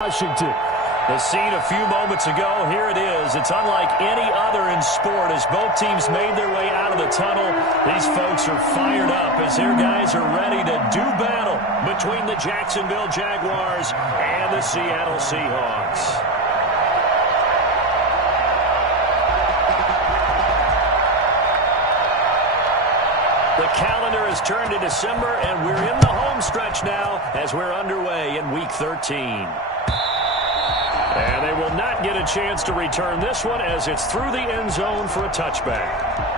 Washington. The scene a few moments ago, here it is. It's unlike any other in sport as both teams made their way out of the tunnel. These folks are fired up as their guys are ready to do battle between the Jacksonville Jaguars and the Seattle Seahawks. The calendar has turned to December, and we're in the home stretch now as we're underway in Week 13. And they will not get a chance to return this one as it's through the end zone for a touchback.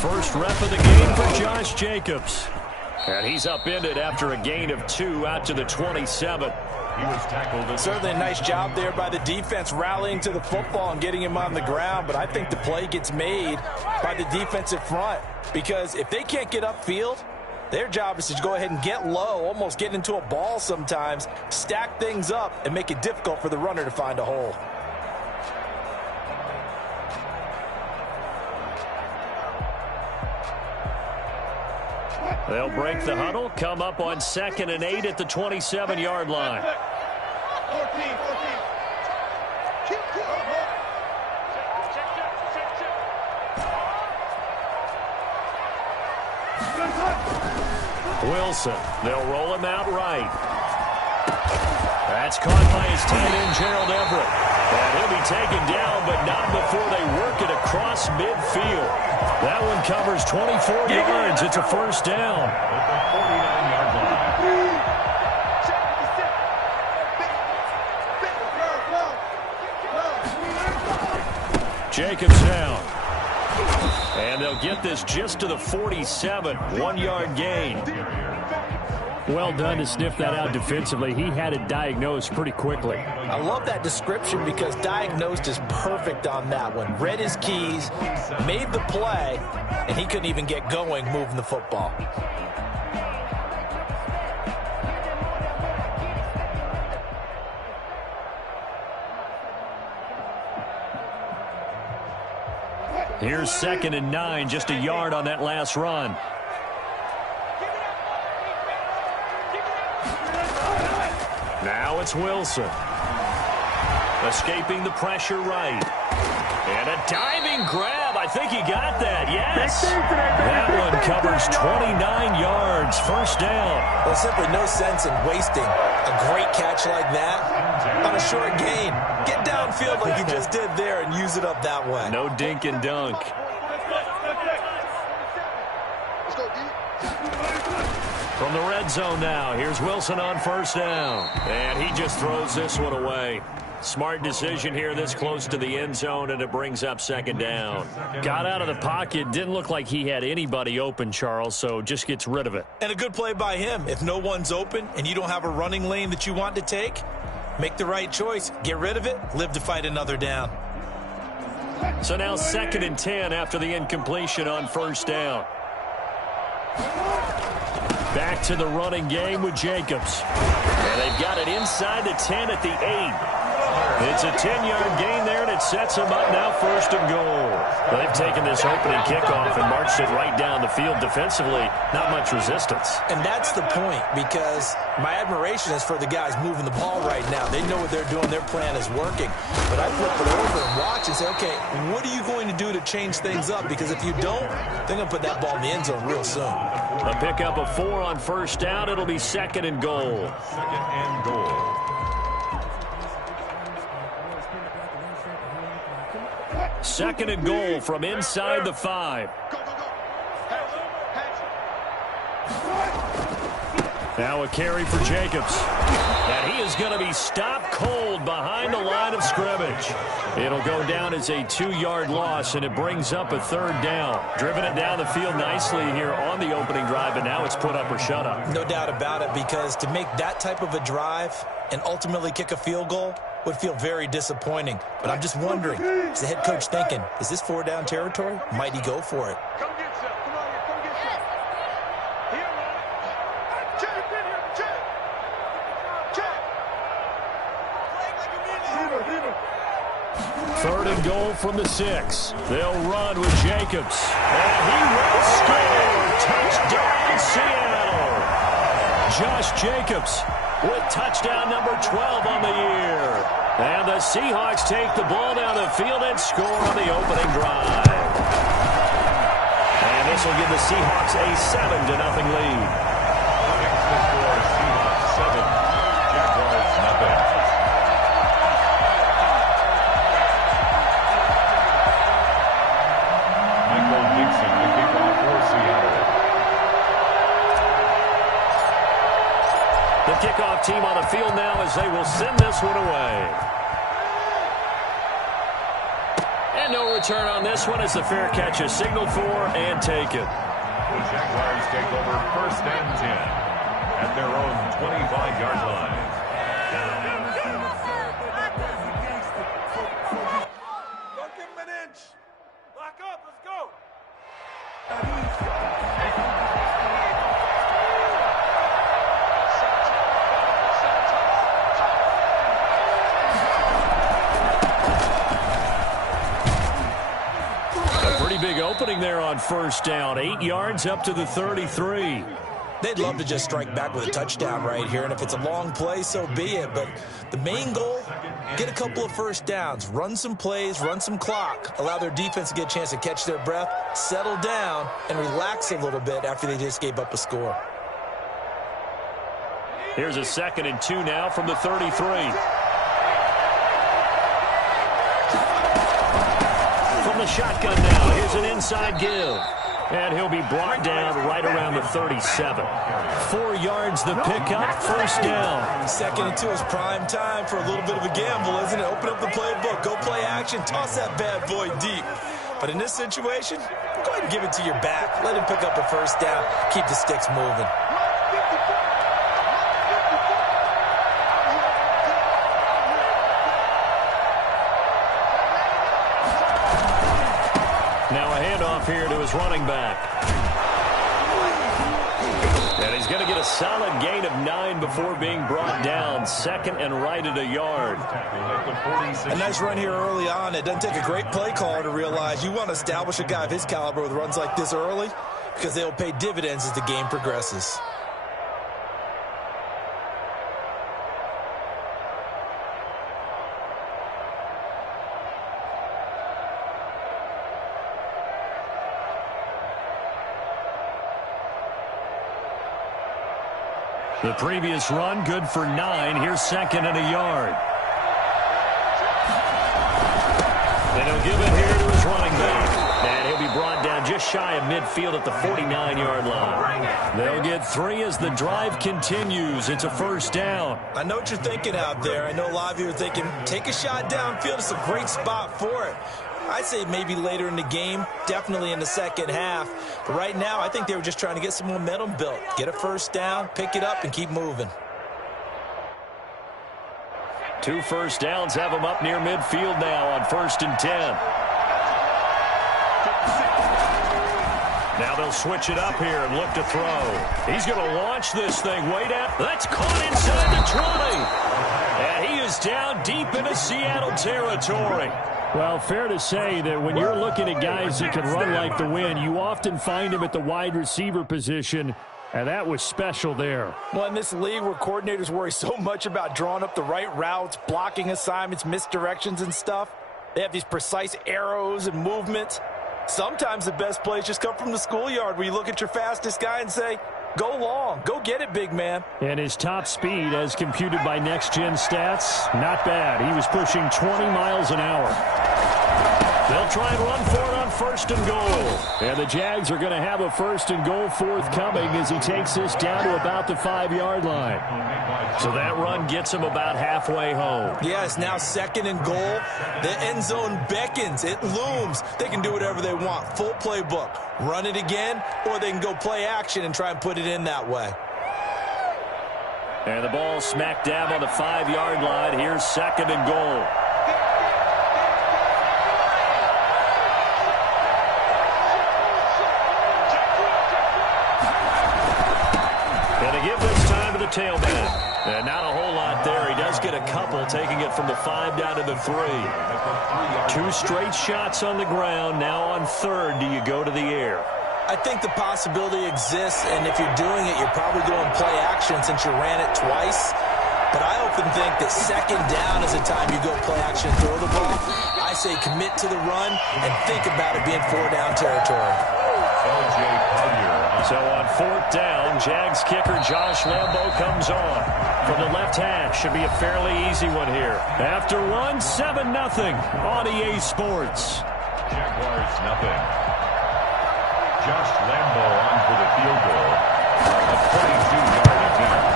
First rep of the game for Josh Jacobs. And he's upended after a gain of 2 out to the 27. He was tackled. Certainly a nice job there by the defense rallying to the football and getting him on the ground. But I think the play gets made by the defensive front. Because if they can't get upfield, their job is to go ahead and get low, almost get into a ball sometimes, stack things up, and make it difficult for the runner to find a hole. They'll break the huddle, come up on 2nd and 8 at the 27-yard line. Wilson, they'll roll him out right. That's caught by his tight end, Gerald Everett. And he'll be taken down, but not before they work it across midfield. That one covers 24 yards. It's a first down. At the 49-yard line. Jacobs down. And they'll get this just to the 47. 1-yard gain. Well done to sniff that out defensively. He had it diagnosed pretty quickly. I love that description because diagnosed is perfect on that one. Read his keys, made the play, and he couldn't even get going moving the football. Here's 2nd and 9, just a yard on that last run. Now it's Wilson. Escaping the pressure right. And a diving grab. I think he got that. Yes. That one covers 29 yards. First down. Well, simply no sense in wasting a great catch like that on a short gain. Get downfield like you just did there and use it up that way. No dink and dunk. From the red zone now, here's Wilson on first down. And he just throws this one away. Smart decision here this close to the end zone, and it brings up 2nd down. Got out of the pocket, didn't look like he had anybody open, Charles, so just gets rid of it. And a good play by him. If no one's open and you don't have a running lane that you want to take, make the right choice. Get rid of it, live to fight another down. So now 2nd and 10 after the incompletion on first down. Back to the running game with Jacobs. And they've got it inside the 10 at the 8. It's a 10-yard gain there, and it sets them up now 1st and goal. Well, they've taken this opening kickoff and marched it right down the field defensively. Not much resistance. And that's the point, because my admiration is for the guys moving the ball right now. They know what they're doing. Their plan is working. But I flip it over and watch and say, okay, what are you going to do to change things up? Because if you don't, they're going to put that ball in the end zone real soon. A pickup of 4 on first down. It'll be 2nd and goal. 2nd and goal. Second and goal from inside the 5. Now a carry for Jacobs. And he is going to be stopped cold behind the line of scrimmage. It'll go down as a 2-yard loss, and it brings up a 3rd down. Driven it down the field nicely here on the opening drive, and now it's put up or shut up. No doubt about it, because to make that type of a drive and ultimately kick a field goal would feel very disappointing. But I'm just wondering, is the head coach thinking, is this 4-down territory? Might he go for it? Come get some. Come on here. Come get some. Here, man. Check. Check. Check. Third and goal from the 6. They'll run with Jacobs. And he will score. Touchdown, Seattle. Josh Jacobs with touchdown number 12 on the year. And the Seahawks take the ball down the field and score on the opening drive. And this will give the Seahawks a 7-0 lead. Seahawks 7. Jaguars nothing. Dixon to kick off for Seattle. The kickoff team on the field now as they will send this one away. And no return on this one as the fair catch is signaled for and taken. The Jaguars take over 1st and 10 at their own 25-yard line. Don't give him an inch. Lock up. Let's go. Pretty big opening there on 1st down. 8 yards up to the 33. They'd love to just strike back with a touchdown right here, and if it's a long play, so be it. But the main goal, get a couple of 1st downs, run some plays, run some clock, allow their defense to get a chance to catch their breath, settle down, and relax a little bit after they just gave up a score. Here's a 2nd and 2 now from the 33. From the shotgun now, here's an inside give. And he'll be brought down right around the 37. 4 yards the pickup, 1st down. 2nd and 2 is prime time for a little bit of a gamble, isn't it? Open up the playbook, go play action, toss that bad boy deep. But in this situation, go ahead and give it to your back. Let him pick up a 1st down, keep the sticks moving. Now a handoff here to his running back. And he's going to get a solid gain of 9 before being brought down. 2nd and right at a yard. A nice run here early on. It doesn't take a great play caller to realize you want to establish a guy of his caliber with runs like this early because they'll pay dividends as the game progresses. The previous run, good for 9. Here's 2nd and a yard. And he'll give it here to his running back. And he'll be brought down just shy of midfield at the 49-yard line. They'll get 3 as the drive continues. It's a 1st down. I know what you're thinking out there. I know a lot of you are thinking, take a shot downfield. It's a great spot for it. I'd say maybe later in the game, definitely in the 2nd half. But right now, I think they were just trying to get some momentum built. Get a 1st down, pick it up, and keep moving. 2 1st downs have them up near midfield now on 1st and 10. Now they'll switch it up here and look to throw. He's going to launch this thing way down. That's caught inside the 20. And he is down deep into Seattle territory. Well, fair to say that when you're looking at guys that can run like the wind, you often find them at the wide receiver position, and that was special there. Well, in this league where coordinators worry so much about drawing up the right routes, blocking assignments, misdirections and stuff, they have these precise arrows and movements. Sometimes the best plays just come from the schoolyard where you look at your fastest guy and say, go long, go get it, big man. And his top speed, as computed by Next Gen Stats, not bad. He was pushing 20 miles an hour. They'll try and run for it on 1st and goal. And the Jags are going to have a 1st and goal forthcoming as he takes this down to about the 5-yard line. So that run gets him about halfway home. Yeah, it's now 2nd and goal. The end zone beckons. It looms. They can do whatever they want. Full playbook. Run it again, or they can go play action and try and put it in that way. And the ball smack dab on the 5-yard line. Here's 2nd and goal. Going to give this time to the tailback. And not a whole lot there. He does get a couple, taking it from the 5 down to the 3. 2 straight shots on the ground. Now on 3rd, do you go to the air? I think the possibility exists, and if you're doing it, you're probably going play action since you ran it twice. But I often think that 2nd down is the time you go play action and throw the ball. I say commit to the run and think about it being 4-down territory. So on 4th down, Jags kicker Josh Lambo comes on. From the left hash, should be a fairly easy one here. After 7-0 on EA Sports. Jaguars nothing. Josh Lambo on for the field goal. A 22-yard attempt.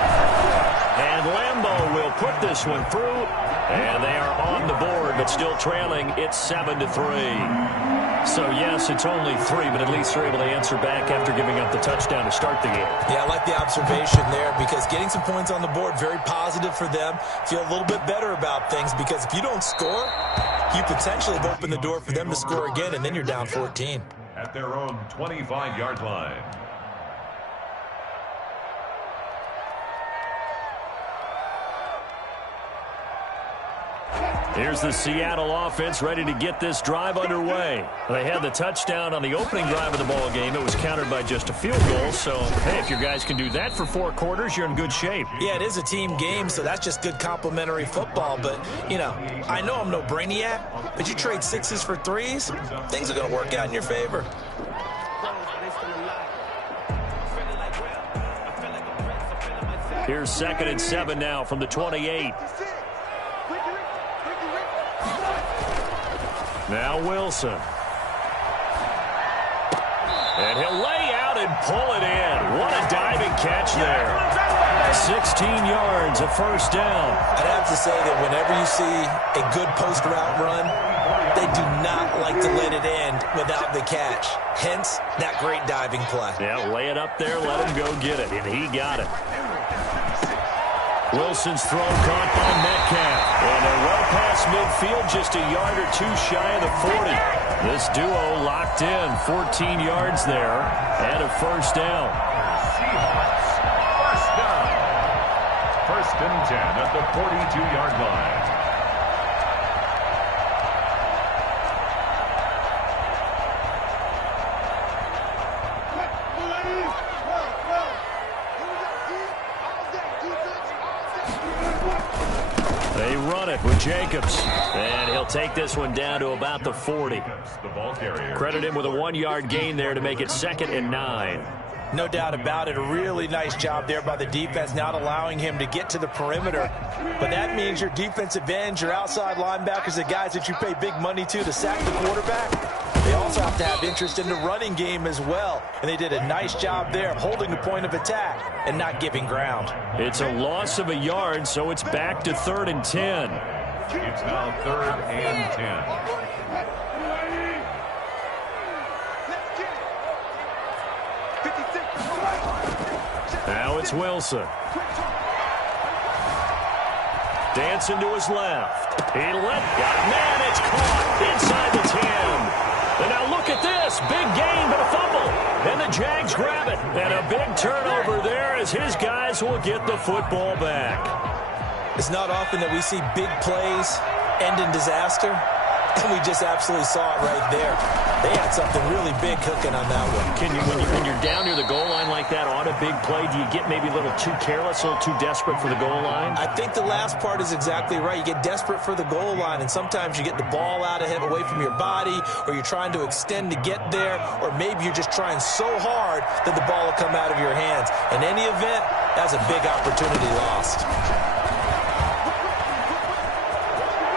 And Lambo will put this one through. And they are on the board, but still trailing. It's 7-3. So, yes, it's only 3, but at least they're able to answer back after giving up the touchdown to start the game. Yeah, I like the observation there because getting some points on the board, very positive for them. Feel a little bit better about things because if you don't score, you potentially have opened the door for them to score again, and then you're down 14. At their own 25-yard line. Here's the Seattle offense ready to get this drive underway. They had the touchdown on the opening drive of the ball game. It was countered by just a field goal. So, hey, if your guys can do that for 4 quarters, you're in good shape. Yeah, it is a team game, so that's just good complementary football. But, you know, I know I'm no brainiac, but you trade 6s for 3s, things are going to work out in your favor. Here's 2nd and 7 now from the 28. Now Wilson. And he'll lay out and pull it in. What a diving catch there. 16 yards, a 1st down. I'd have to say that whenever you see a good post route run, they do not like to let it end without the catch. Hence, that great diving play. Yeah, lay it up there, let him go get it, and he got it. Wilson's throw caught by Metcalf. And they're well past midfield, just a yard or 2 shy of the 40. This duo locked in, 14 yards there, and a 1st down. Seahawks, 1st down. 1st and 10 at the 42-yard line. They run it with Jacobs. And he'll take this one down to about the 40. The ball carrier. Credit him with a 1-yard gain there to make it 2nd and 9. No doubt about it. A really nice job there by the defense, not allowing him to get to the perimeter. But that means your defensive ends, your outside linebackers, the guys that you pay big money to sack the quarterback, they also have to have interest in the running game as well. And they did a nice job there of holding the point of attack and not giving ground. It's a loss of a yard, so it's back to 3rd and 10. It's now 3rd and 10. Now it's Wilson. Dancing to his left. He man, it's caught inside the 10. And now look at this. Big gain, but a fumble. And the Jags grab it. And a big turnover there as his guys will get the football back. It's not often that we see big plays end in disaster. And we just absolutely saw it right there. They had something really big cooking on that one. Can you, when you're down near the goal line like that on a big play, do you get maybe a little too careless, a little too desperate for the goal line? I think the last part is exactly right. You get desperate for the goal line, and sometimes you get the ball out of him away from your body, or you're trying to extend to get there, or maybe you're just trying so hard that the ball will come out of your hands. In any event, that's a big opportunity lost.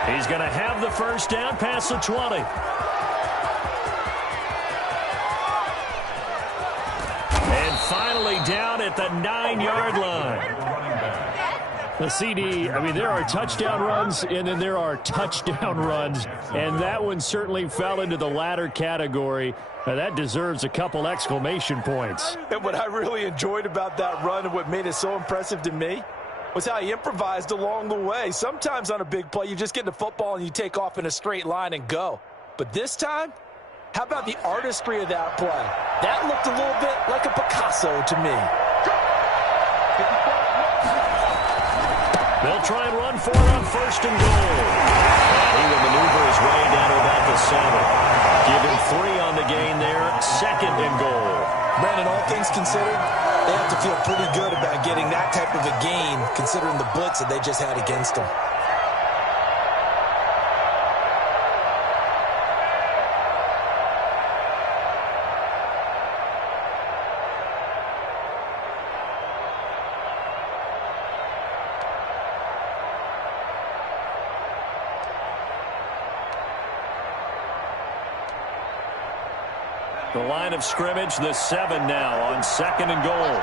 He's going to have the 1st down past the 20. And finally down at the 9-yard line. The CD, I mean, there are touchdown runs, and then there are touchdown runs. And that one certainly fell into the latter category. Now, that deserves a couple exclamation points. And what I really enjoyed about that run and what made it so impressive to me, was how he improvised along the way. Sometimes on a big play, you just get the football and you take off in a straight line and go. But this time, how about the artistry of that play? That looked a little bit like a Picasso to me. They'll try and run for it on 1st and goal. And he will maneuver his way down to about the 7. Give him 3 on the gain there. 2nd and goal. Brandon, all things considered, they have to feel pretty good about getting that type of a gain considering the blitz that they just had against them. The line of scrimmage, the 7 now on 2nd and goal.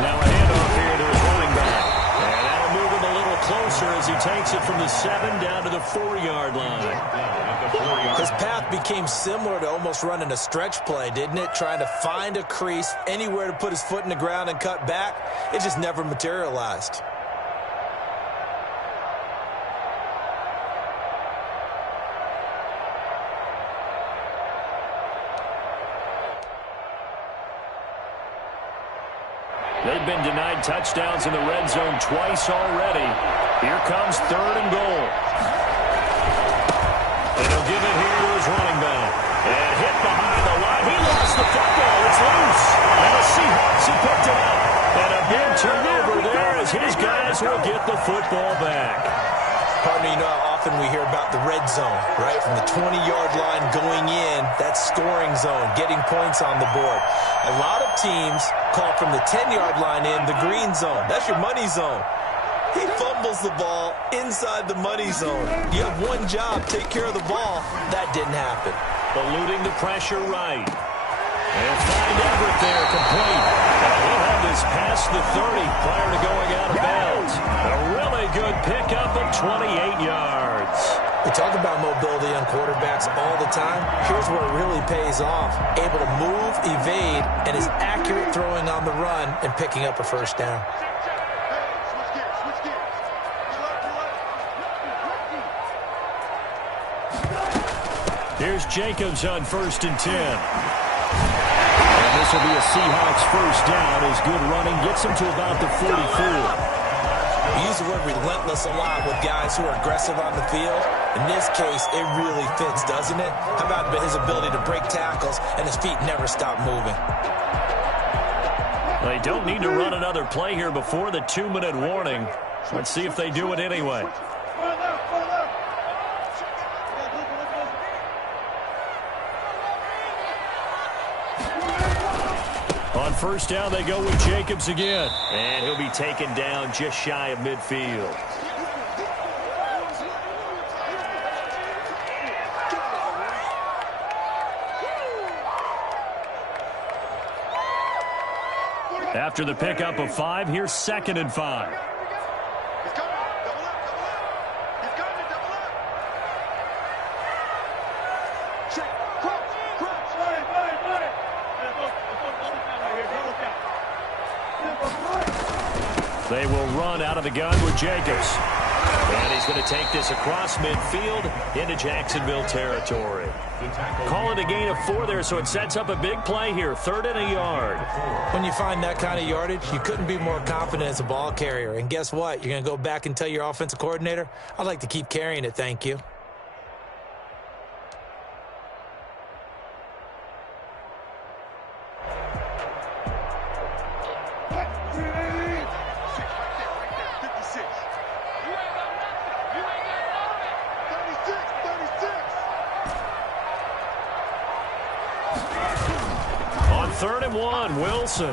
Now a handoff here to his running back. And that'll move him a little closer as he takes it from the 7 down to the 4-yard line. His path became similar to almost running a stretch play, didn't it? Trying to find a crease, anywhere to put his foot in the ground and cut back. It just never materialized. They've been denied touchdowns in the red zone twice already. Here comes 3rd and goal. And he'll give it here to his running back. And hit behind the line. He lost the football. It's loose. And the Seahawks have picked it up. And a big turnover there as his guys will get the football back. Partner, you know how often we hear about the red zone, right? From the 20-yard line going in, that's scoring zone, getting points on the board. A lot of teams call from the 10-yard line in the green zone. That's your money zone. He fumbles the ball inside the money zone. You have one job, take care of the ball. That didn't happen. Eluding the pressure right. And find Everett there, complete. And he'll have this past the 30 prior to going out of bounds. A really good pickup of 28 yards. We talk about mobility on quarterbacks all the time. Here's where it really pays off. Able to move, evade, and is accurate throwing on the run and picking up a 1st down. Here's Jacobs on 1st and 10. And this will be a Seahawks 1st down as good running gets him to about the 44. We use the word relentless a lot with guys who are aggressive on the field. In this case, it really fits, doesn't it? How about his ability to break tackles and his feet never stop moving? They don't need to run another play here before the 2-minute warning. Let's see if they do it anyway. On 1st down, they go with Jacobs again. And he'll be taken down just shy of midfield. After the pickup of 5, here's 2nd and 5. They will run out of the gun with Jacobs. And he's going to take this across midfield into Jacksonville territory. Call it a gain of 4 there, so it sets up a big play here. 3rd and a yard. When you find that kind of yardage, you couldn't be more confident as a ball carrier. And guess what? You're going to go back and tell your offensive coordinator, I'd like to keep carrying it, thank you. On 3rd and 1, Wilson.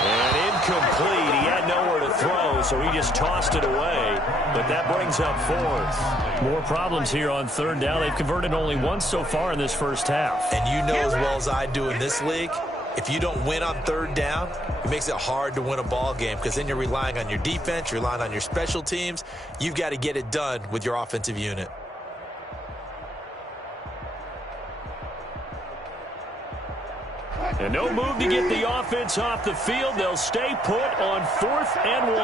And incomplete. He had nowhere to throw, so he just tossed it away. But that brings up 4th. More problems here on 3rd down. They've converted only once so far in this first half. And you know as well as I do in this league, if you don't win on 3rd down, it makes it hard to win a ball game because then you're relying on your defense, you're relying on your special teams. You've got to get it done with your offensive unit. And no move to get the offense off the field. They'll stay put on 4th and 1.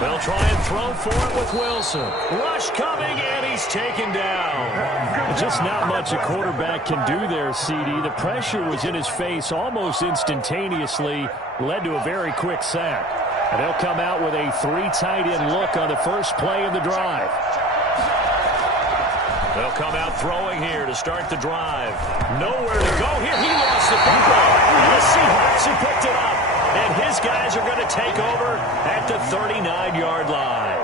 They'll try and throw for it with Wilson. Rush coming, and he's taken down. Just not much a quarterback can do there, CD. The pressure was in his face almost instantaneously, led to a very quick sack. And they'll come out with a 3 tight end look on the first play of the drive. They'll come out throwing here to start the drive. Nowhere to go here. He lost the football. And the Seahawks have picked it up. And his guys are going to take over at the 39-yard line.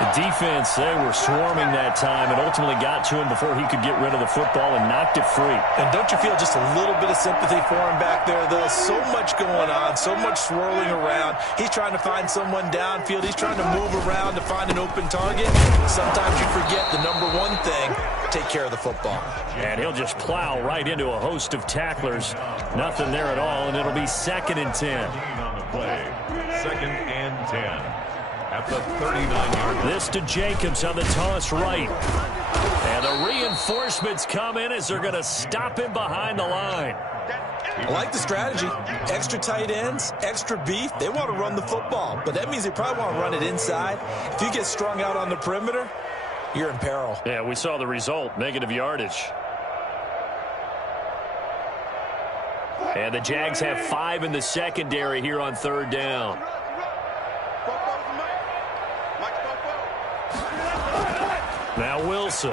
The defense, they were swarming that time and ultimately got to him before he could get rid of the football and knocked it free. And don't you feel just a little bit of sympathy for him back there, though? So much going on, so much swirling around. He's trying to find someone downfield. He's trying to move around to find an open target. Sometimes you forget the number one thing, take care of the football. And he'll just plow right into a host of tacklers. Nothing there at all, and it'll be 2nd and 10. On the play, 2nd and 10. At the 39-yard line. This to Jacobs on the toss right. And the reinforcements come in as they're going to stop him behind the line. I like the strategy. Extra tight ends, extra beef. They want to run the football, but that means they probably want to run it inside. If you get strung out on the perimeter, you're in peril. Yeah, we saw the result, negative yardage. And the Jags have 5 in the secondary here on 3rd down. Now Wilson.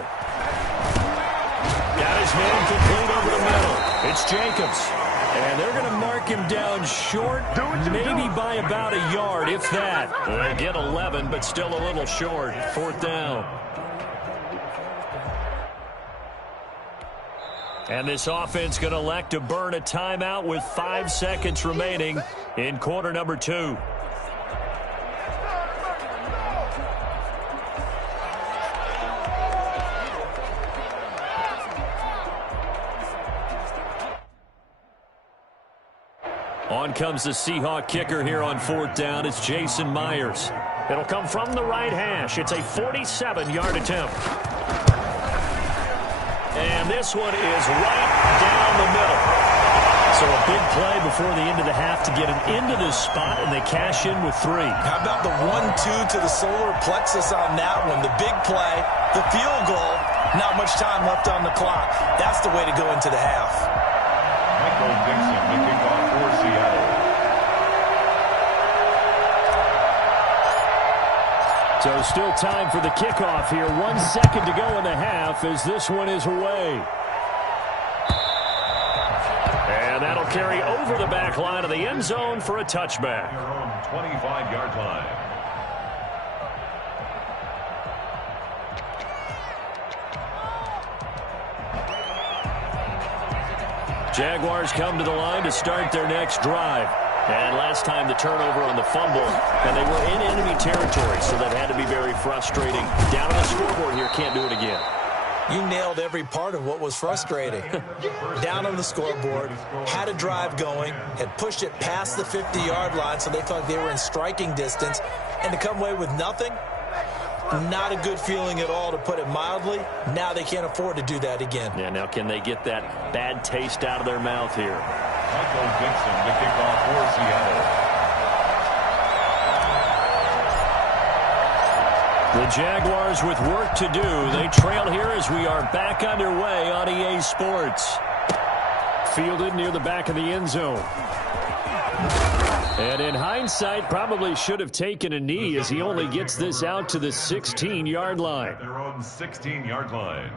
Got his man complete over the middle. It's Jacobs. And they're going to mark him down short, maybe by about a yard, if that. They get 11, but still a little short. 4th down. And this offense going to elect to burn a timeout with 5 seconds remaining in quarter number 2. On comes the Seahawk kicker here on 4th down. It's Jason Myers. It'll come from the right hash. It's a 47-yard attempt. And this one is right down the middle. So a big play before the end of the half to get him into this spot, and they cash in with 3. How about the 1-2 to the solar plexus on that one? The big play, the field goal, not much time left on the clock. That's the way to go into the half. Michael Dixon, the kickoff for Seattle. So still time for the kickoff here. 1 second to go in the half as this one is away. And that'll carry over the back line of the end zone for a touchback. Your own 25-yard line. Jaguars come to the line to start their next drive. And last time the turnover on the fumble, and they were in enemy territory, so that had to be very frustrating. Down on the scoreboard here, can't do it again. You nailed every part of what was frustrating. Down on the scoreboard, had a drive going, had pushed it past the 50-yard line, so they thought they were in striking distance, and to come away with nothing, not a good feeling at all, to put it mildly. Now they can't afford to do that again. Yeah, now can they get that bad taste out of their mouth here? Michael Dixon, the kickoff for Seattle. The Jaguars with work to do. They trail here as we are back underway on EA Sports. Fielded near the back of the end zone. And in hindsight, probably should have taken a knee as he only gets this out to the 16-yard line. At their own 16-yard line.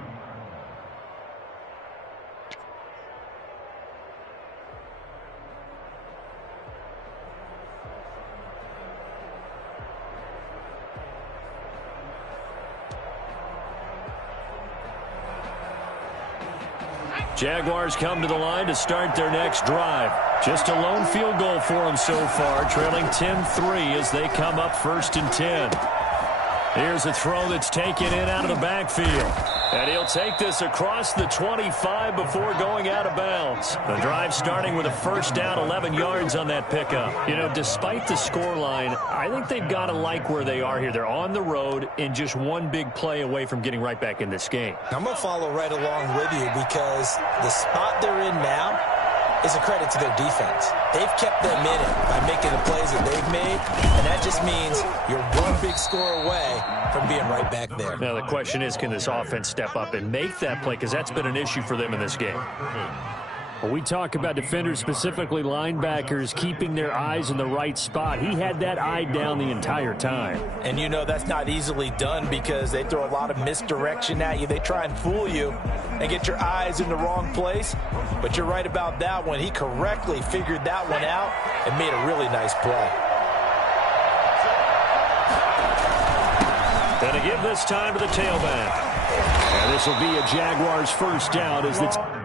Jaguars come to the line to start their next drive. Just a lone field goal for them so far, trailing 10-3 as they come up 1st and 10. Here's a throw that's taken in out of the backfield. And he'll take this across the 25 before going out of bounds. The drive starting with a first down, 11 yards on that pickup. You know, despite the scoreline, I think they've got to like where they are here. They're on the road and just one big play away from getting right back in this game. I'm going to follow right along with you because the spot they're in now is a credit to their defense. They've kept them in it by making the plays that they've made, and that just means you're one big score away from being right back there. Now the question is, can this offense step up and make that play? Because that's been an issue for them in this game. When we talk about defenders, specifically linebackers, keeping their eyes in the right spot, he had that eye down the entire time. And you know that's not easily done because they throw a lot of misdirection at you. They try and fool you and get your eyes in the wrong place. But you're right about that one. He correctly figured that one out and made a really nice play. And to give this time to the tailback. And this will be a Jaguars first down as the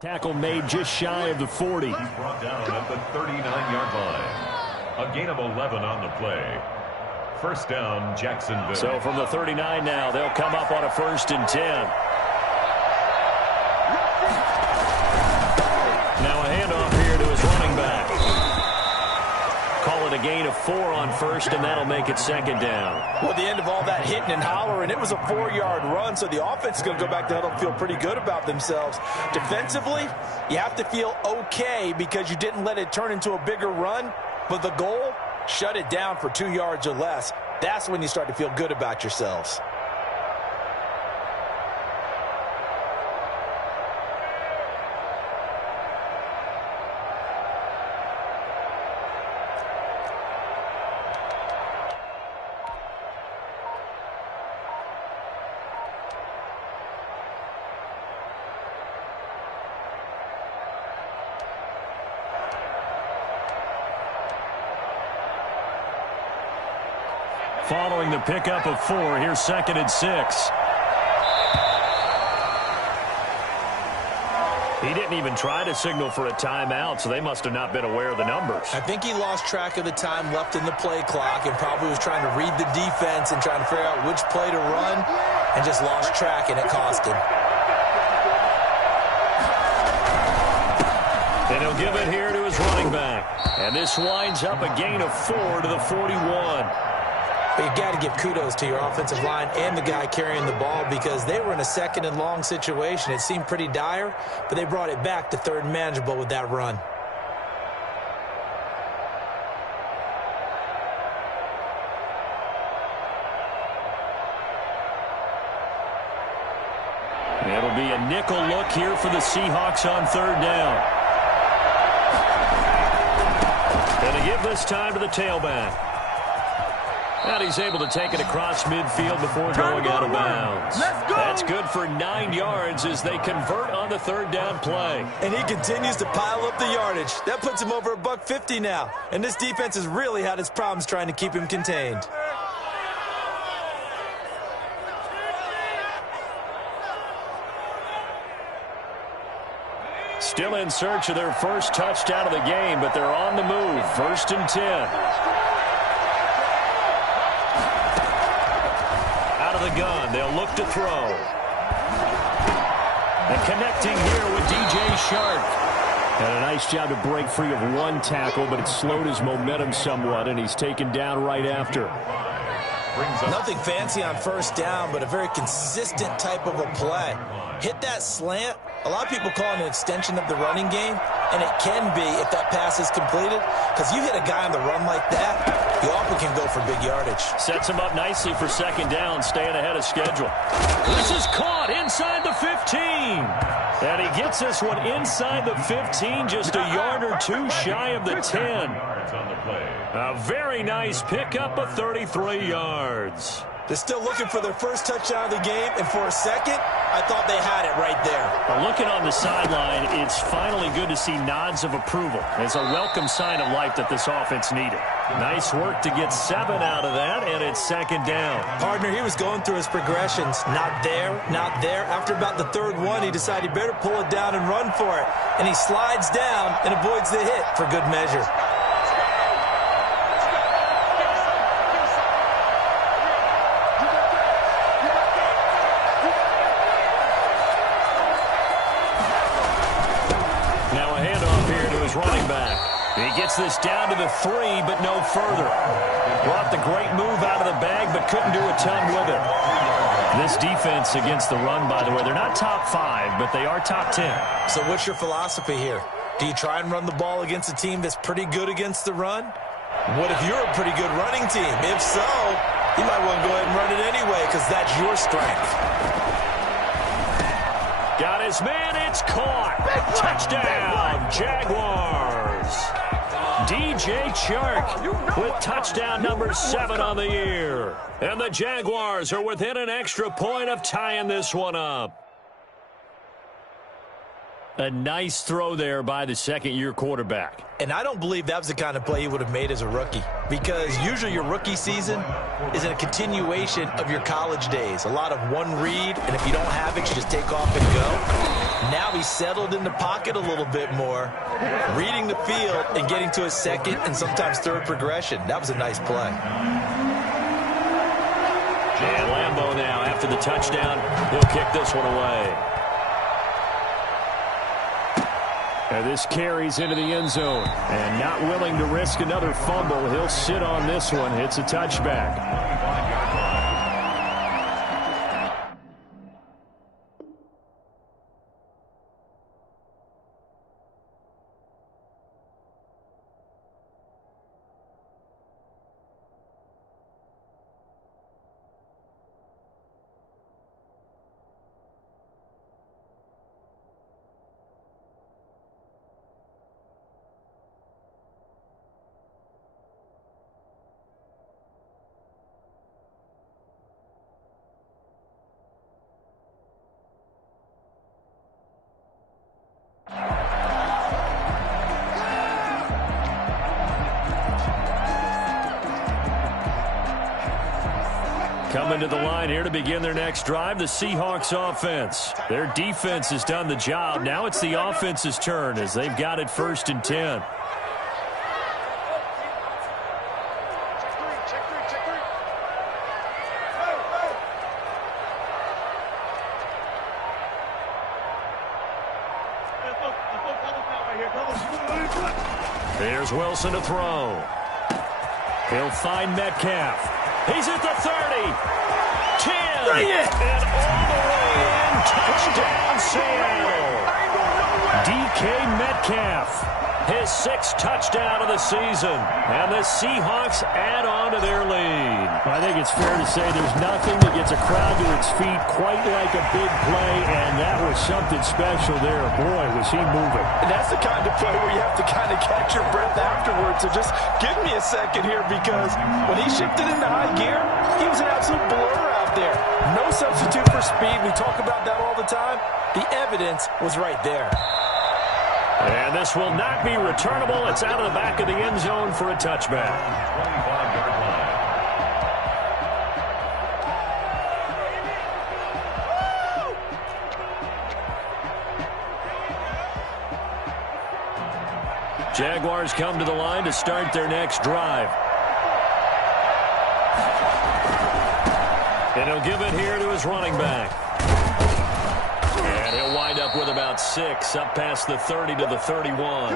tackle made just shy of the 40. He's brought down at the 39-yard line. A gain of 11 on the play. First down, Jacksonville. So from the 39 now, they'll come up on a 1st and 10. Now a handoff here to his running back. Call it a gain of 4 on 1st, and that'll make it 2nd down. Well, at the end of all that hitting and hollering, it was a 4-yard run, so the offense is going to go back to huddle and feel pretty good about themselves. Defensively, you have to feel okay because you didn't let it turn into a bigger run, but the goal, shut it down for 2 yards or less. That's when you start to feel good about yourselves. Following the pickup of 4, here's 2nd and 6. He didn't even try to signal for a timeout, so they must have not been aware of the numbers. I think he lost track of the time left in the play clock and probably was trying to read the defense and trying to figure out which play to run and just lost track, and it cost him. And he'll give it here to his running back. And this winds up a gain of 4 to the 41. But you got to give kudos to your offensive line and the guy carrying the ball because they were in a second and long situation. It seemed pretty dire, but they brought it back to third and manageable with that run. It'll be a nickel look here for the Seahawks on third down. Going to give this time to the tailback. And he's able to take it across midfield before going out of bounds. That's good for 9 yards as they convert on the third down play. And he continues to pile up the yardage. That puts him over $150 now. And this defense has really had its problems trying to keep him contained. Still in search of their first touchdown of the game, but they're on the move. 1st and 10. Out of the gun, they'll look to throw. And connecting here with DJ Shark. And a nice job to break free of one tackle, but it slowed his momentum somewhat, and he's taken down right after. Nothing fancy on first down, but a very consistent type of a play. Hit that slant. A lot of people call it an extension of the running game, and it can be if that pass is completed, because you hit a guy on the run like that, you often can go for big yardage. Sets him up nicely for second down, staying ahead of schedule. This is caught inside the 15. And he gets this one inside the 15, just a yard or two shy of the 10. A very nice pickup of 33 yards. They're still looking for their first touchdown of the game, and for a second, I thought they had it right there. Looking on the sideline, it's finally good to see nods of approval. It's a welcome sign of life that this offense needed. Nice work to get 7 out of that, and it's second down. Partner, he was going through his progressions. Not there, not there. After about the third one, he decided he better pull it down and run for it. And he slides down and avoids the hit for good measure. Running back. He gets this down to the 3, but no further. Brought the great move out of the bag, but couldn't do a ton with it. This defense against the run, by the way, they're not top 5, but they are top 10. So what's your philosophy here? Do you try and run the ball against a team that's pretty good against the run? What if you're a pretty good running team? If so, you might want to go ahead and run it anyway, because that's your strength. Got his man, it's caught. Touchdown, Jaguars. DJ Chark with touchdown number 7 on the year. And the Jaguars are within an extra point of tying this one up. A nice throw there by the second-year quarterback. And I don't believe that was the kind of play he would have made as a rookie, because usually your rookie season is a continuation of your college days. A lot of one read, and if you don't have it, you just take off and go. Now he's settled in the pocket a little bit more, reading the field and getting to his second and sometimes third progression. That was a nice play. And Lambeau now, after the touchdown, he'll kick this one away. And this carries into the end zone. And not willing to risk another fumble, he'll sit on this one. It's a touchback. Coming to the line here to begin their next drive, the Seahawks offense. Their defense has done the job. Now it's the offense's turn as they've got it 1st and 10. Here's Wilson to throw. He'll find Metcalf. He's at the 30. 10. Bring it. And all the way in. Touchdown, Seattle. DK Metcalf. His 6th touchdown of the season. And the Seahawks add on to their lead. I think it's fair to say there's nothing that gets a crowd to its feet quite like a big play, and that was something special there. Boy, was he moving. And that's the kind of play where you have to kind of catch your breath afterwards. So just give me a second here, because when he shifted into high gear, he was an absolute blur out there. No substitute for speed. We talk about that all the time. The evidence was right there. And this will not be returnable. It's out of the back of the end zone for a touchback. 25-yard line. Jaguars come to the line to start their next drive. And he'll give it here to his running back. And he'll wind up with about 6, up past the 30 to the 31.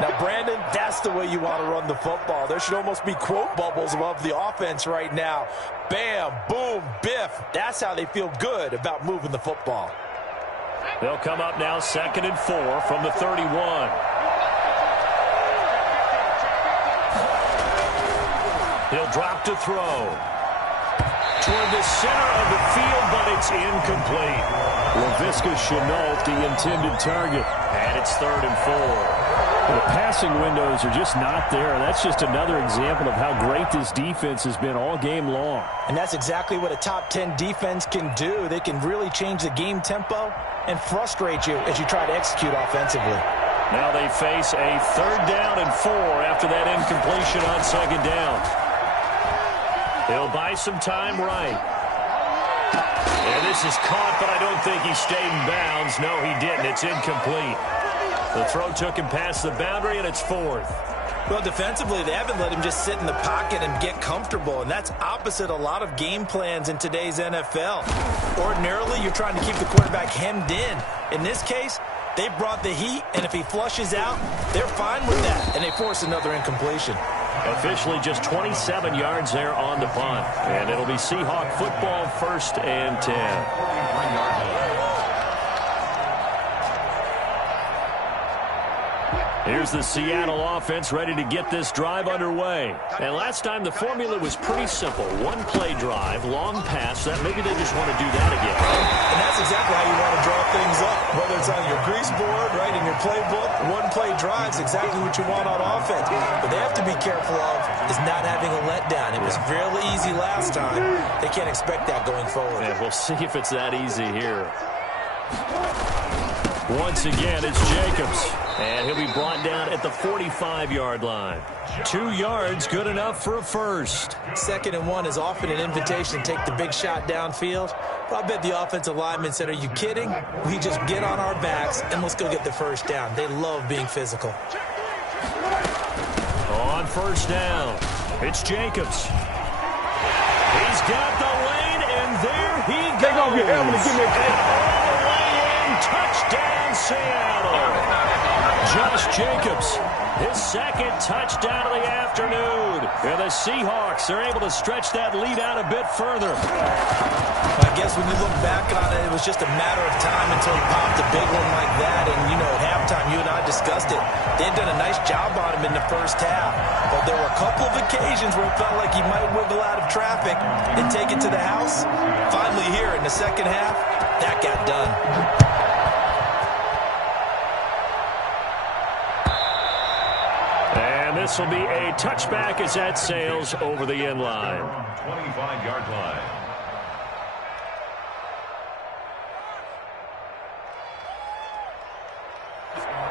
Now, Brandon, that's the way you want to run the football. There should almost be quote bubbles above the offense right now. Bam, boom, biff. That's how they feel good about moving the football. They'll come up now 2nd and 4 from the 31. He'll drop to throw. Toward the center of the field, but it's incomplete. Laviska Shenault, the intended target. And it's 3rd and 4. The passing windows are just not there. That's just another example of how great this defense has been all game long. And that's exactly what a top 10 defense can do. They can really change the game tempo and frustrate you as you try to execute offensively. Now they face a 3rd down and 4 after that incompletion on 2nd down. They'll buy some time right. And this is caught, but I don't think he stayed in bounds. No, he didn't. It's incomplete. The throw took him past the boundary, and it's 4th. Well, defensively, they haven't let him just sit in the pocket and get comfortable, and that's opposite a lot of game plans in today's NFL. Ordinarily, you're trying to keep the quarterback hemmed in. In this case, they brought the heat, and if he flushes out, they're fine with that, and they force another incompletion. Officially just 27 yards there on the punt. And it'll be Seahawk football, 1st and 10. Here's the Seattle offense ready to get this drive underway. And last time the formula was pretty simple. 1-play drive, long pass. That maybe they just want to do that again. And that's exactly how you want to draw things up. Whether it's on your grease board, right, in your playbook, 1-play drive's exactly what you want on offense. But they have to be careful of is not having a letdown. It was really easy last time. They can't expect that going forward. And we'll see if it's that easy here. Once again, it's Jacobs. And he'll be brought down at the 45-yard line. 2 yards, good enough for a first. 2nd and 1 is often an invitation to take the big shot downfield. But I bet the offensive lineman said, are you kidding? We just get on our backs and let's go get the first down. They love being physical. On 1st down, it's Jacobs. He's got the lane, and there he goes. Take off your helmet and give me a kick. All the way in, touchdown, Seattle. Josh Jacobs, his 2nd touchdown of the afternoon. And the Seahawks are able to stretch that lead out a bit further. I guess when you look back on it, it was just a matter of time until he popped a big one like that. And, you know, at halftime, you and I discussed it. They had done a nice job on him in the first half. But there were a couple of occasions where it felt like he might wiggle out of traffic and take it to the house. Finally here in the 2nd half, that got done. This will be a touchback as that sails over the end line. 25-yard line.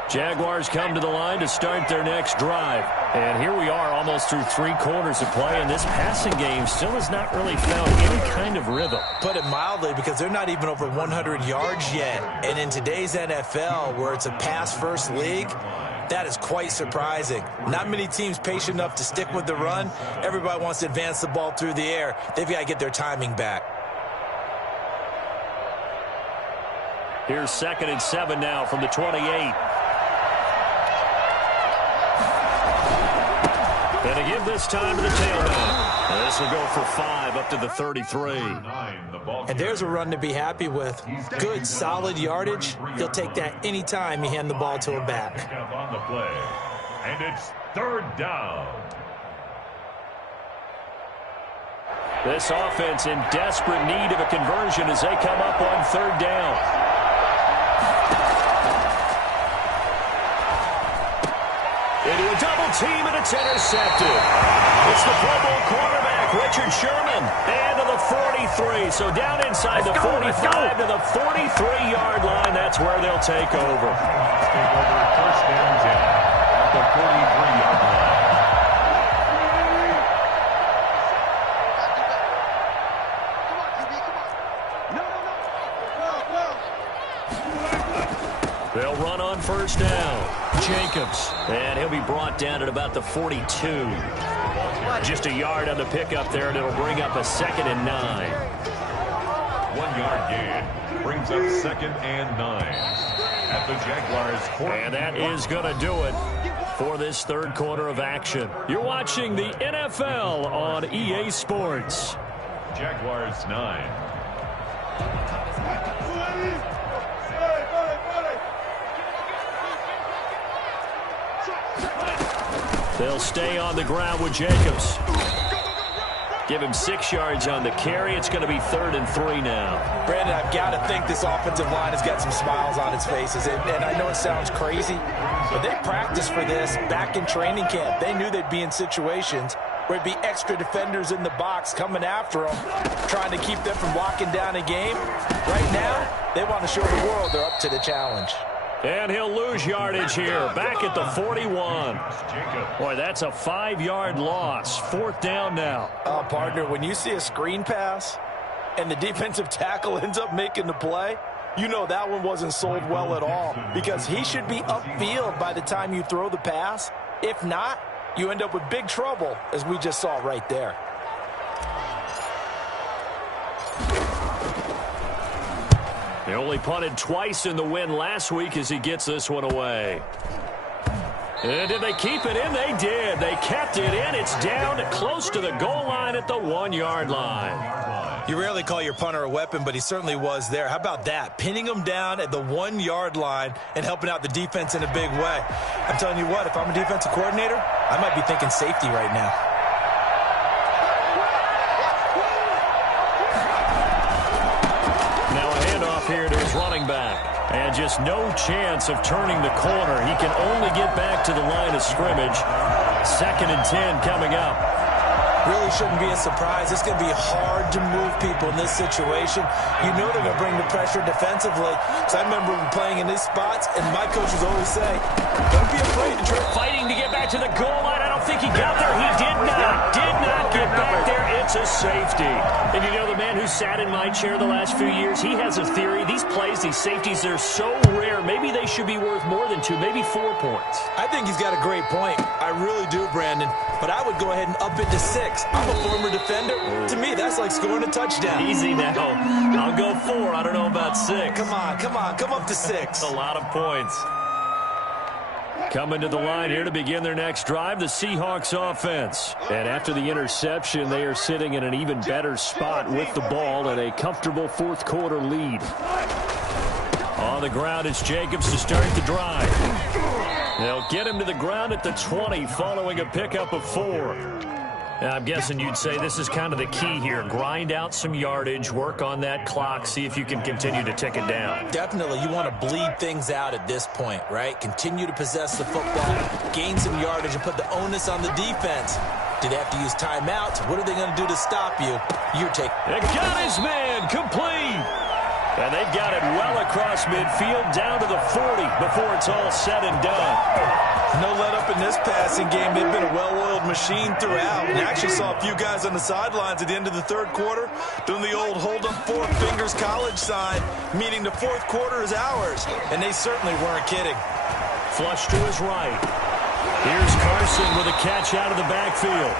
Jaguars come to the line to start their next drive. And here we are almost through 3 quarters of play, and this passing game still has not really found any kind of rhythm. Put it mildly, because they're not even over 100 yards yet. And in today's NFL, where it's a pass-first league, that is quite surprising. Not many teams patient enough to stick with the run. Everybody wants to advance the ball through the air. They've got to get their timing back. Here's 2nd and 7 now from the 28. And to give this time to the tailback. This will go for 5 up to the 33. And there's a run to be happy with. Good, solid yardage. He'll take that anytime you hand the ball to a back. On the play. And it's 3rd down. This offense in desperate need of a conversion as they come up on 3rd down. Into a double team, and it's intercepted. It's the Pro Bowl quarterback, Richard Sherman, and to the 43. So down inside the 45 to the 43-yard line. That's where they'll take over. Take over 1st and 10 at the 43-yard line. They'll run on 1st down. Jacobs. And he'll be brought down at about the 42. Just a yard on the pickup there, and it'll bring up a 2nd and 9. 1-yard gain brings up 2nd and 9. At the Jaguars. And that is going to do it for this 3rd quarter of action. You're watching the NFL on EA Sports. Jaguars 9. They'll stay on the ground with Jacobs. Give him 6 yards on the carry. It's going to be 3rd and 3 now. Brandon, I've got to think this offensive line has got some smiles on its faces. And I know it sounds crazy, but they practiced for this back in training camp. They knew they'd be in situations where it'd be extra defenders in the box coming after them, trying to keep them from locking down a game. Right now, they want to show the world they're up to the challenge. And he'll lose yardage here, back at the 41. Boy, that's a 5-yard loss. 4th down now. Partner, when you see a screen pass and the defensive tackle ends up making the play, you know that one wasn't sold well at all, because he should be upfield by the time you throw the pass. If not, you end up with big trouble, as we just saw right there. They only punted twice in the win last week as he gets this one away. And did they keep it in? They did. They kept it in. It's down close to the goal line at the 1-yard line. You rarely call your punter a weapon, but he certainly was there. How about that? Pinning him down at the 1-yard line and helping out the defense in a big way. I'm telling you what, if I'm a defensive coordinator, I might be thinking safety right now. Here to his running back. And just no chance of turning the corner. He can only get back to the line of scrimmage. 2nd and 10 coming up. Really shouldn't be a surprise. It's going to be hard to move people in this situation. You know they're going to bring the pressure defensively. So I remember playing in these spots, and my coaches always say, don't be afraid to try. Fighting to get back to the goal line. I don't think he got there. He did not get back there. It's a safety. And you know, the man who sat in my chair the last few years, he has a theory. These plays, these safeties, they're so rare. Maybe they should be worth more than 2, maybe 4 points. I think he's got a great point. I really do, Brandon. But I would go ahead and up it to 6. I'm a former defender. To me, that's like scoring a touchdown. Easy now. I'll go 4. I don't know about 6. Come on. Come up to 6. A lot of points. Coming to the line here to begin their next drive, the Seahawks offense. And after the interception, they are sitting in an even better spot with the ball and a comfortable 4th quarter lead. On the ground, it's Jacobs to start the drive. They'll get him to the ground at the 20 following a pickup of 4. Now, I'm guessing you'd say this is kind of the key here. Grind out some yardage, work on that clock, see if you can continue to tick it down. Definitely. You want to bleed things out at this point, right? Continue to possess the football, gain some yardage, and put the onus on the defense. Do they have to use timeouts? What are they going to do to stop you? Your take. They got his man complete. And they've got it well across midfield down to the 40 before it's all said and done. No let up in this passing game. They've been a well-oiled machine throughout. And actually saw a few guys on the sidelines at the end of the 3rd quarter doing the old hold up 4 fingers college sign, meaning the 4th quarter is ours. And they certainly weren't kidding. Flush to his right. Here's Carson with a catch out of the backfield.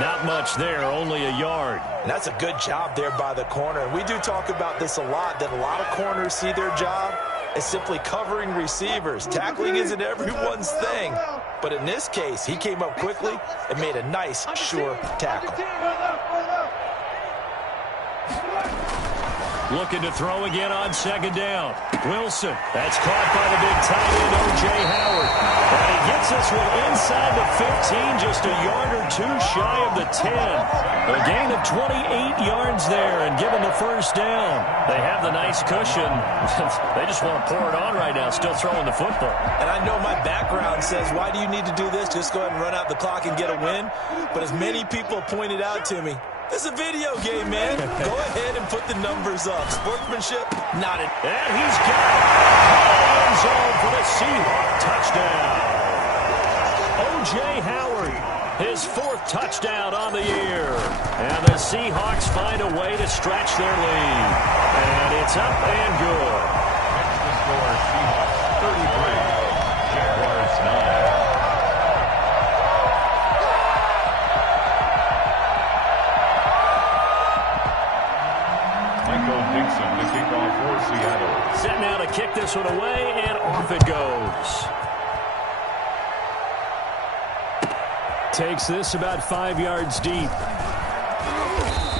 Not much there, only a yard. And that's a good job there by the corner. And we do talk about this a lot, that a lot of corners see their job is simply covering receivers. Tackling isn't everyone's thing. But in this case, he came up quickly and made a nice, sure tackle. Looking to throw again on second down. Wilson. That's caught by the big tight end, O.J. Howard. And he gets this one inside the 15, just a yard or two shy of the 10. A gain of 28 yards there and given the first down. They have the nice cushion. They just want to pour it on right now, still throwing the football. And I know my background says, why do you need to do this? Just go ahead and run out the clock and get a win. But as many people pointed out to me, this is a video game, man. Go ahead and put the numbers up. Sportsmanship, not it. And he's got it. End zone for the Seahawks touchdown. O.J. Howard, his fourth touchdown on the year. And the Seahawks find a way to stretch their lead. And it's up and good. The score, Seahawks 33, Jaguars 9. The kickoff for Seattle. Set now to kick this one away, and off it goes. Takes this about 5 yards deep.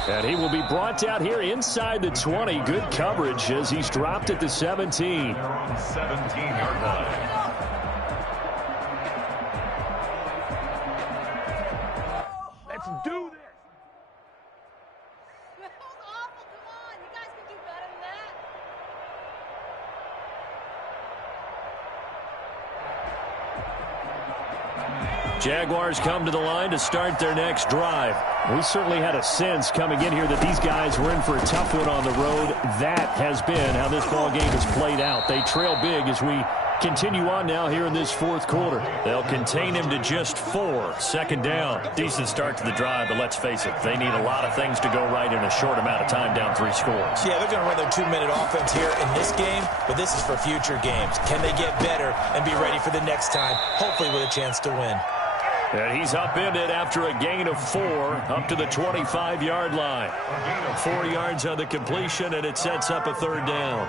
And he will be brought out here inside the 20. Good coverage as he's dropped at the 17. 17-yard line. Let's do this. Jaguars come to the line to start their next drive. We certainly had a sense coming in here that these guys were in for a tough one on the road. That has been how this ball game has played out. They trail big as we continue on now here in this fourth quarter. They'll contain him to just 4. Second down. Decent start to the drive, but let's face it, they need a lot of things to go right in a short amount of time down 3 scores. Yeah, they're going to run their 2-minute offense here in this game, but this is for future games. Can they get better and be ready for the next time, hopefully with a chance to win? And he's upended after a gain of 4 up to the 25-yard line. 4 yards on the completion, and it sets up a third down.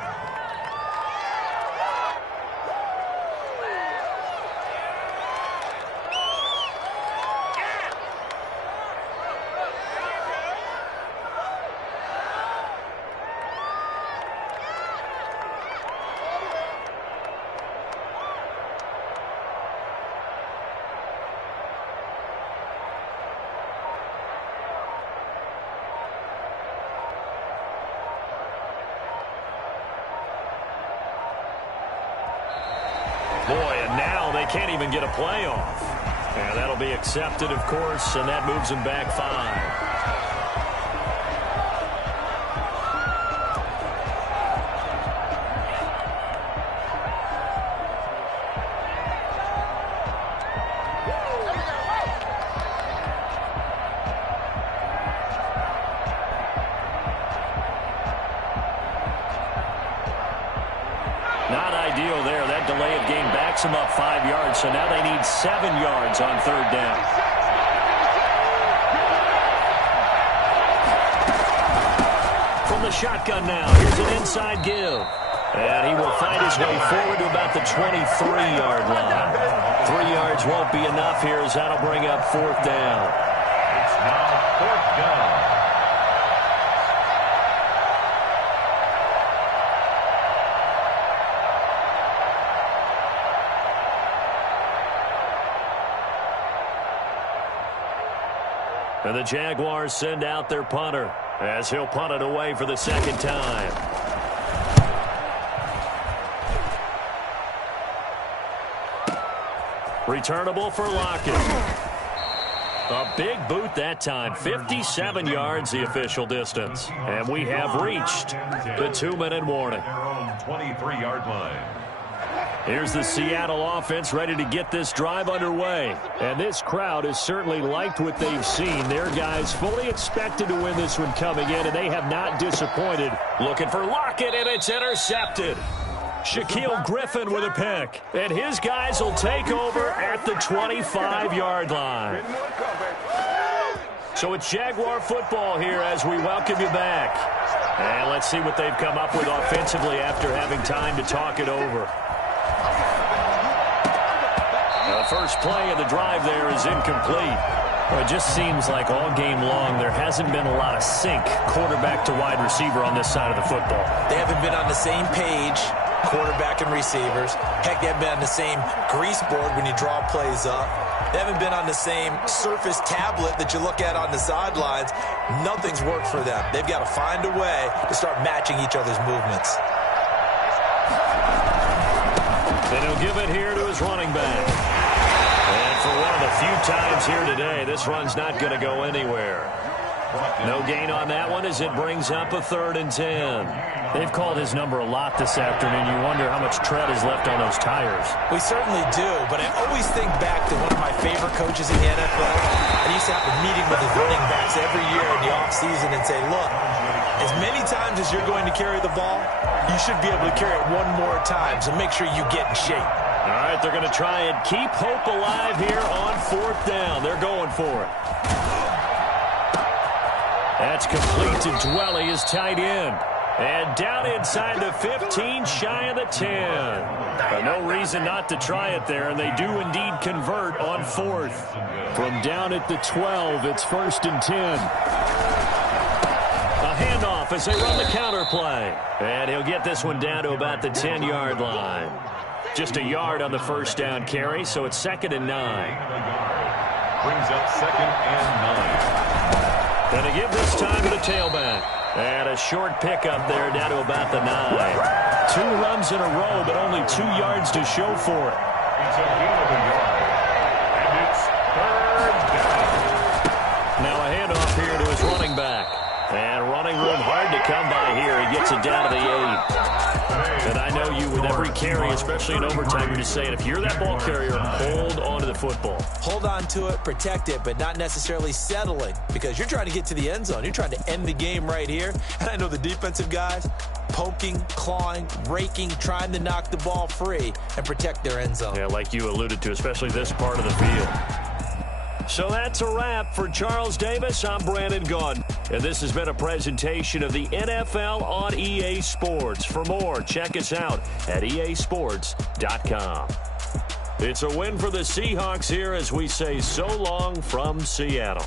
Boy, and now they can't even get a play off. And that'll be accepted, of course, and that moves them back 5. Not ideal there. That delay of game backs them up 5 yards, so now they need 7 yards on third down. From the shotgun now, here's an inside give. And he will find his way forward to about the 23-yard line. 3 yards won't be enough here as that'll bring up fourth down. It's now fourth down. And the Jaguars send out their punter as he'll punt it away for the second time. Returnable for Lockett. A big boot that time. 57 yards the official distance. And we have reached the 2-minute warning. Their own 23-yard line. Here's the Seattle offense ready to get this drive underway. And this crowd has certainly liked what they've seen. Their guys fully expected to win this one coming in, and they have not disappointed. Looking for Lockett, and it's intercepted. Shaquille Griffin with a pick. And his guys will take over at the 25-yard line. So it's Jaguar football here as we welcome you back. And let's see what they've come up with offensively after having time to talk it over. The first play of the drive there is incomplete. Well, it just seems like all game long there hasn't been a lot of sync quarterback to wide receiver on this side of the football. They haven't been on the same page, quarterback and receivers. Heck, they haven't been on the same grease board when you draw plays up. They haven't been on the same surface tablet that you look at on the sidelines. Nothing's worked for them. They've got to find a way to start matching each other's movements. And he'll give it here to his running back. And for one of the few times here today, this run's not going to go anywhere. No gain on that one as it brings up a 3rd and 10. They've called his number a lot this afternoon. You wonder how much tread is left on those tires. We certainly do, but I always think back to one of my favorite coaches in the NFL. I used to have a meeting with his running backs every year in the offseason and say, look, as many times as you're going to carry the ball, you should be able to carry it one more time, so make sure you get in shape. All right, they're going to try and keep hope alive here on 4th down. They're going for it. That's complete to Dwelly, his tight end. And down inside the 15, shy of the 10. But no reason not to try it there, and they do indeed convert on 4th. From down at the 12, it's 1st and 10. A handoff as they run the counter play. And he'll get this one down to about the 10-yard line. Just a yard on the 1st down carry, so it's 2nd and 9. Brings up 2nd and 9. Going to give this time to the tailback. And a short pickup there down to about the 9. 2 runs in a row, but only 2 yards to show for it. It's a gain of a yard. And it's 3rd down. Now a handoff here to his running back. And running room hard to come by here. He gets it down to the 8. And I know you, with every carry, especially in overtime, you're just saying, if you're that ball carrier, hold on to the football. Hold on to it, protect it, but not necessarily settling, because you're trying to get to the end zone. You're trying to end the game right here. And I know the defensive guys poking, clawing, raking, trying to knock the ball free and protect their end zone. Yeah, like you alluded to, especially this part of the field. So that's a wrap for Charles Davis. I'm Brandon Gaudin, and this has been a presentation of the NFL on EA Sports. For more, check us out at easports.com. It's a win for the Seahawks here as we say so long from Seattle.